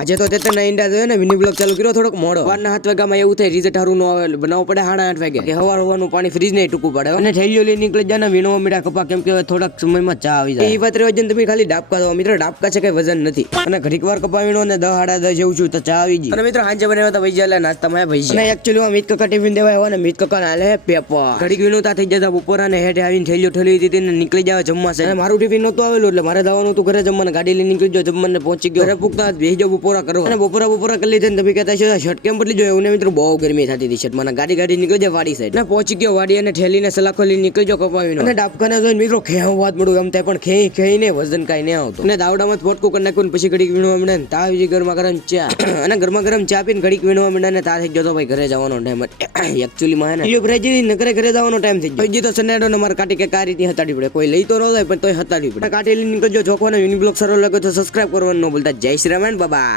આજે તો તે ઇન્ડિયા જોયો ને મિની બ્લોગ ચાલુ કર્યો થોડોક મોડો સવારના 7 વાગ્યામાં એવું થાય રિઝલ્ટ હારું ન આવે બનાવવું પડે 8:30 વાગે કે હવાનું પાણી ફ્રીજ ને ટૂંકું પડે અને થેલીઓ લઈ નીકળી જાય ને વીણવા મીડા કપા કેમ કે થોડાક સમયમાં ચા આવી જાય એ વાત વજન તમે ખાલી ડાબકા દો મિત્રો ડાબકા છે કઈ વજન નથી અને ઘડીક વાર કપા વીણો ને 10 10:30 જેવું છું તો ચા આવી ગઈ અને મિત્રો સાંજે બનાવ્યા તો વૈજા લે નાસ્તા માં ભાઈ અને એકચ્યુઅલી માં મીત કકા ટિફિન દેવા આવ્યા ને મીત કકા હાલે પેપર ઘડીક વીણતા થઈ જતા બપોરા ને હેઠે આવીને થેલીઓ ઠેલી દીધી ને નીકળી જાય જમવા છે અને મારું ટિફિન નતું આવેલું એટલે મારે જવાનું હતું ઘરે જમવાને ગાડી લઈને નીકળી ગયો જમવાને પહોંચી ગયો ઘરે પૂગતા બેસી જાવ બપોરા કરવા અને બપોરા કરી લીધે તમે કહેતા છો શર્ટ કેમ બદલી જોયો મને મિત્રો બહુ ગરમી થતી હતી શર્ટ મને ગાડી નીકળી જાય વાડી સાઈડ ને પહોંચી ગયો વાડી અને ઠેલીને સલાખો લઈને નીકળી ગયો કપાવીનો અને ડાબકાને જોઈને મિત્રો ખેવું વાત મળું એમ થાય પણ ખેઈ ને વજન કાઈ નહીં આવતું અને દાવડામાં ફોટકું કરી નાખ્યું પછી ઘડીક વીણવા મળે ને તાવ ગરમા ગરમ ચા અને ગરમા ગરમ ચા પીને ઘડીક વીણવા મળે ને તા થઈ ગયો તો ભાઈ ઘરે જવાનો ટાઈમ એકચ્યુઅલી માં ને ભરાઈ નકરે ઘરે જવાનો ટાઈમ થઈ ગયો તો સનેડો ને મારે કાટી કે કા રીતે હતાડી પડે કોઈ લઈ તો ન જાય પણ તોય હતાડી પડે કાટી લઈને નીકળજો જોખવાનો યુનિ બ્લોગ સારો લાગે તો સબસ્ક્રાઇબ કરવાનું ન ભૂલતા જય શ્રી રામ બાબા.